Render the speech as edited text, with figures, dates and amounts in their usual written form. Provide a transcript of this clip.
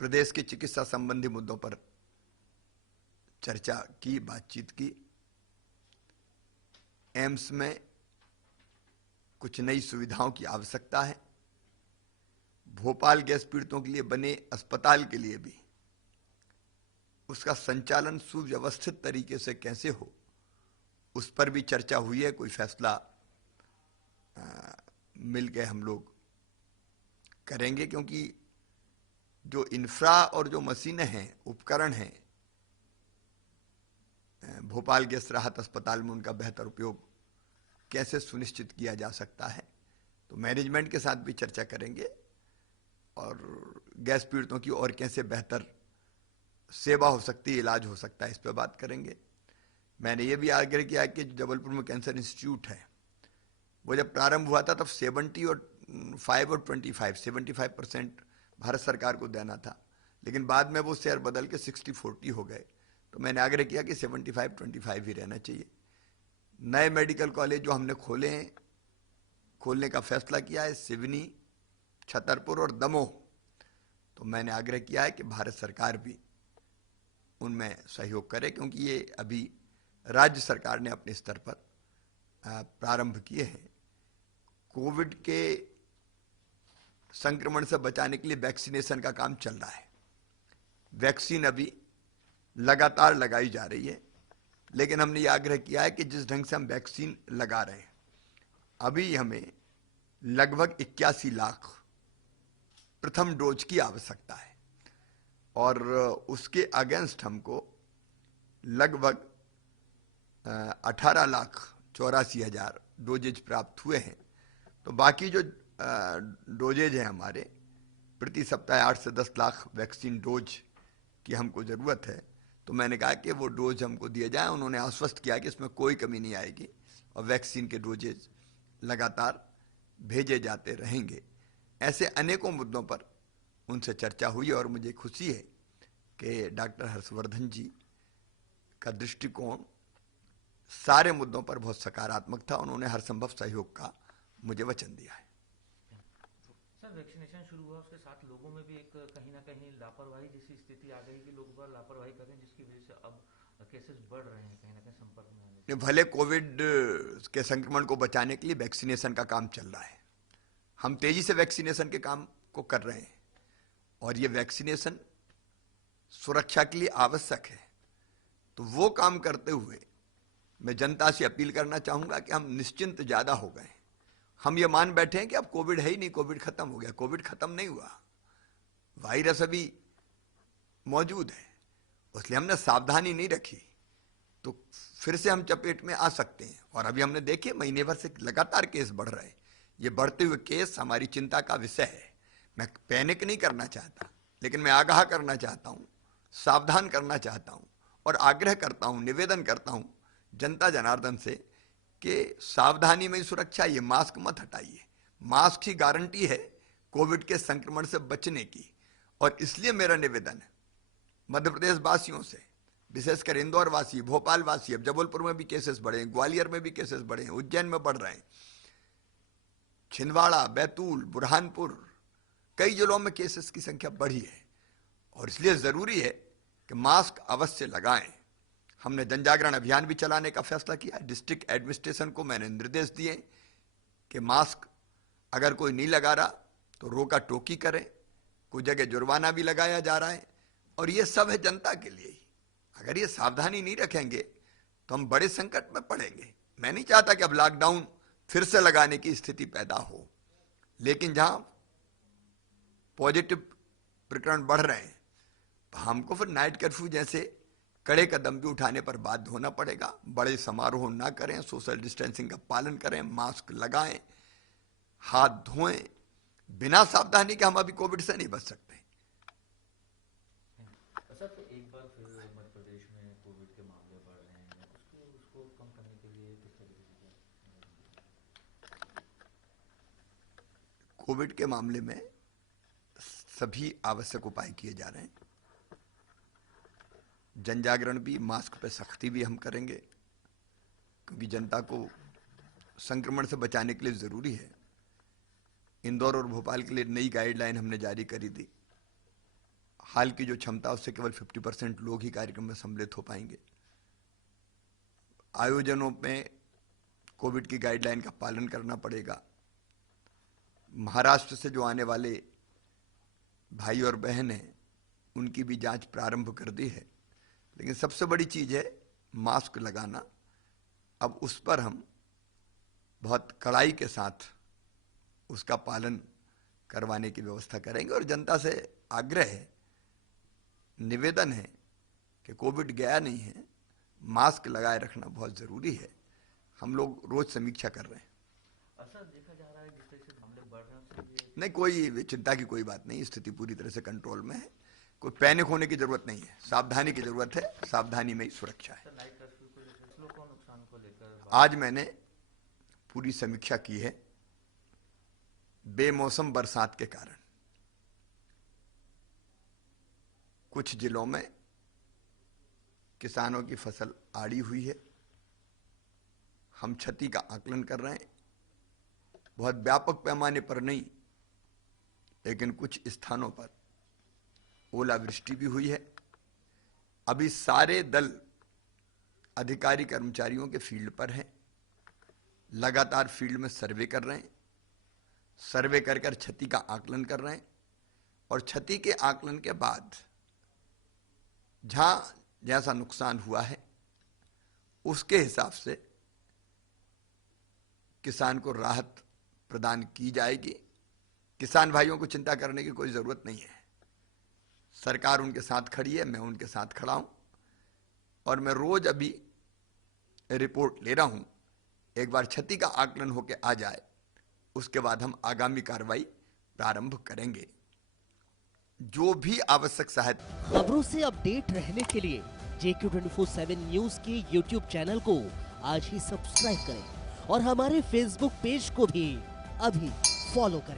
प्रदेश के चिकित्सा संबंधी मुद्दों पर चर्चा की, बातचीत की। एम्स में कुछ नई सुविधाओं की आवश्यकता है। भोपाल गैस पीड़ितों के लिए बने अस्पताल के लिए भी उसका संचालन सुव्यवस्थित तरीके से कैसे हो, उस पर भी चर्चा हुई है। कोई फैसला मिल के हम लोग करेंगे, क्योंकि जो इंफ्रा और जो मशीनें हैं, उपकरण हैं, भोपाल गैस राहत अस्पताल में उनका बेहतर उपयोग कैसे सुनिश्चित किया जा सकता है, तो मैनेजमेंट के साथ भी चर्चा करेंगे और गैस पीड़ितों की और कैसे बेहतर सेवा हो सकती है, इलाज हो सकता है, इस पर बात करेंगे। मैंने ये भी आग्रह किया कि जबलपुर में कैंसर इंस्टीट्यूट है, वो जब प्रारंभ हुआ था तब 75 और 25 भारत सरकार को देना था, लेकिन बाद में वो शेयर बदल के 60-40 हो गए। तो मैंने आग्रह किया कि 75-25 ही रहना चाहिए। नए मेडिकल कॉलेज जो हमने खोले हैं, खोलने का फैसला किया है, सिवनी, छतरपुर और दमोह, तो मैंने आग्रह किया है कि भारत सरकार भी उनमें सहयोग करे, क्योंकि ये अभी राज्य सरकार ने अपने स्तर पर प्रारंभ किए हैं। कोविड के संक्रमण से बचाने के लिए वैक्सीनेशन का काम चल रहा है। वैक्सीन अभी लगातार लगाई जा रही है, लेकिन हमने ये आग्रह किया है कि जिस ढंग से हम वैक्सीन लगा रहे हैं, अभी हमें लगभग 81 लाख प्रथम डोज की आवश्यकता है और उसके अगेंस्ट हमको लगभग 18,84,000 डोजेज प्राप्त हुए हैं। तो बाकी जो डोजेज हैं हमारे, प्रति सप्ताह 8 से 10 लाख वैक्सीन डोज की हमको ज़रूरत है। तो मैंने कहा कि वो डोज हमको दिए जाएं। उन्होंने आश्वस्त किया कि इसमें कोई कमी नहीं आएगी और वैक्सीन के डोजेज लगातार भेजे जाते रहेंगे। ऐसे अनेकों मुद्दों पर उनसे चर्चा हुई और मुझे खुशी है कि डॉक्टर हर्षवर्धन जी का दृष्टिकोण सारे मुद्दों पर बहुत सकारात्मक था। उन्होंने हर संभव सहयोग का मुझे वचन दिया है। सर, वैक्सीनेशन शुरू हुआ, उसके साथ लोगों में भी एक कहीं ना कहीं लापरवाही जैसी स्थिति आ गई कि लोग बार लापरवाही कर रहे हैं, जिसकी वजह से अब केसेस बढ़ रहे हैं कहीं ना कहीं संपर्क में आने से। भले कोविड के संक्रमण को बचाने के लिए वैक्सीनेशन का काम चल रहा है, हम तेजी से वैक्सीनेशन के काम को कर रहे हैं और ये वैक्सीनेशन सुरक्षा के लिए आवश्यक है। तो वो काम करते हुए मैं जनता से अपील करना चाहूंगा कि हम निश्चिंत ज्यादा हो गए। हम ये मान बैठे हैं कि अब कोविड है ही नहीं, कोविड खत्म हो गया। कोविड खत्म नहीं हुआ, वायरस अभी मौजूद है, इसलिए हमने सावधानी नहीं रखी तो फिर से हम चपेट में आ सकते हैं। और अभी हमने देखे महीने भर से लगातार केस बढ़ रहे हैं। ये बढ़ते हुए केस हमारी चिंता का विषय है। मैं पैनिक नहीं करना चाहता, लेकिन मैं आगाह करना चाहता हूँ, सावधान करना चाहता हूँ और आग्रह करता हूँ, निवेदन करता हूँ जनता जनार्दन से कि सावधानी में ही सुरक्षा। ये मास्क मत हटाइए, मास्क ही गारंटी है कोविड के संक्रमण से बचने की। और इसलिए मेरा निवेदन है मध्य प्रदेश वासियों से, विशेषकर इंदौर वासी, भोपाल वासी, अब जबलपुर में भी केसेस बढ़े हैं, ग्वालियर में भी केसेस बढ़े हैं, उज्जैन में बढ़ रहे हैं, छिंदवाड़ा, बैतूल, बुरहानपुर, कई जिलों में केसेस की संख्या बढ़ी है और इसलिए जरूरी है कि मास्क अवश्य लगाएं। हमने जन जागरण अभियान भी चलाने का फैसला किया। डिस्ट्रिक्ट एडमिनिस्ट्रेशन को मैंने निर्देश दिए कि मास्क अगर कोई नहीं लगा रहा तो रोका टोकी करें। कुछ जगह जुर्माना भी लगाया जा रहा है और ये सब है जनता के लिए ही। अगर ये सावधानी नहीं रखेंगे तो हम बड़े संकट में पड़ेंगे। मैं नहीं चाहता कि अब लॉकडाउन फिर से लगाने की स्थिति पैदा हो, लेकिन जहां पॉजिटिव प्रकरण बढ़ रहे हैं तो हमको फिर नाइट कर्फ्यू जैसे कड़े कदम भी उठाने पर बाध्य होना पड़ेगा। बड़े समारोह ना करें, सोशल डिस्टेंसिंग का पालन करें, मास्क लगाएं, हाथ धोएं। बिना सावधानी के हम अभी कोविड से नहीं बच सकते। सर, तो एक बार फिर मध्य प्रदेश में कोविड के मामले बढ़ रहे हैं, उसको कम करने के लिए किस तरीके से? कोविड के मामले में सभी आवश्यक उपाय किए जा रहे हैं। जन जागरण भी, मास्क पे सख्ती भी हम करेंगे, क्योंकि जनता को संक्रमण से बचाने के लिए जरूरी है। इंदौर और भोपाल के लिए नई गाइडलाइन हमने जारी करी थी। हाल की जो क्षमता उससे केवल 50% लोग ही कार्यक्रम में सम्मिलित हो पाएंगे। आयोजनों में कोविड की गाइडलाइन का पालन करना पड़ेगा। महाराष्ट्र से जो आने वाले भाई और बहन हैं उनकी भी जांच प्रारंभ कर दी है, लेकिन सबसे बड़ी चीज है मास्क लगाना। अब उस पर हम बहुत कड़ाई के साथ उसका पालन करवाने की व्यवस्था करेंगे और जनता से आग्रह है, निवेदन है कि कोविड गया नहीं है, मास्क लगाए रखना बहुत जरूरी है। हम लोग रोज समीक्षा कर रहे हैं। असर देखा जा रहा है जिस तरह से मामले बढ़ रहे हैं उससे नहीं, कोई चिंता की कोई बात नहीं, स्थिति पूरी तरह से कंट्रोल में है। कोई पैनिक होने की जरूरत नहीं है, सावधानी की जरूरत है, सावधानी में ही सुरक्षा है। सर नाइट कर्फ्यू को लेकर फसलों को नुकसान को लेकर आज मैंने पूरी समीक्षा की है। बेमौसम बरसात के कारण कुछ जिलों में किसानों की फसल आड़ी हुई है। हम क्षति का आकलन कर रहे हैं, बहुत व्यापक पैमाने पर नहीं, लेकिन कुछ स्थानों पर ओलावृष्टि भी हुई है। अभी सारे दल अधिकारी कर्मचारियों के फील्ड पर हैं, लगातार फील्ड में सर्वे कर रहे हैं, सर्वे कर कर क्षति का आकलन कर रहे हैं और क्षति के आकलन के बाद जहां जैसा नुकसान हुआ है उसके हिसाब से किसान को राहत प्रदान की जाएगी। किसान भाइयों को चिंता करने की कोई जरूरत नहीं है, सरकार उनके साथ खड़ी है, मैं उनके साथ खड़ा हूं और मैं रोज अभी रिपोर्ट ले रहा हूं। एक बार क्षति का आकलन होकर आ जाए उसके बाद हम आगामी कार्रवाई प्रारंभ करेंगे। जो भी आवश्यक सहायता। खबरों से अपडेट रहने के लिए JQ24/7 न्यूज के YouTube चैनल को आज ही सब्सक्राइब करें और हमारे Facebook पेज को भी अभी फॉलो करें।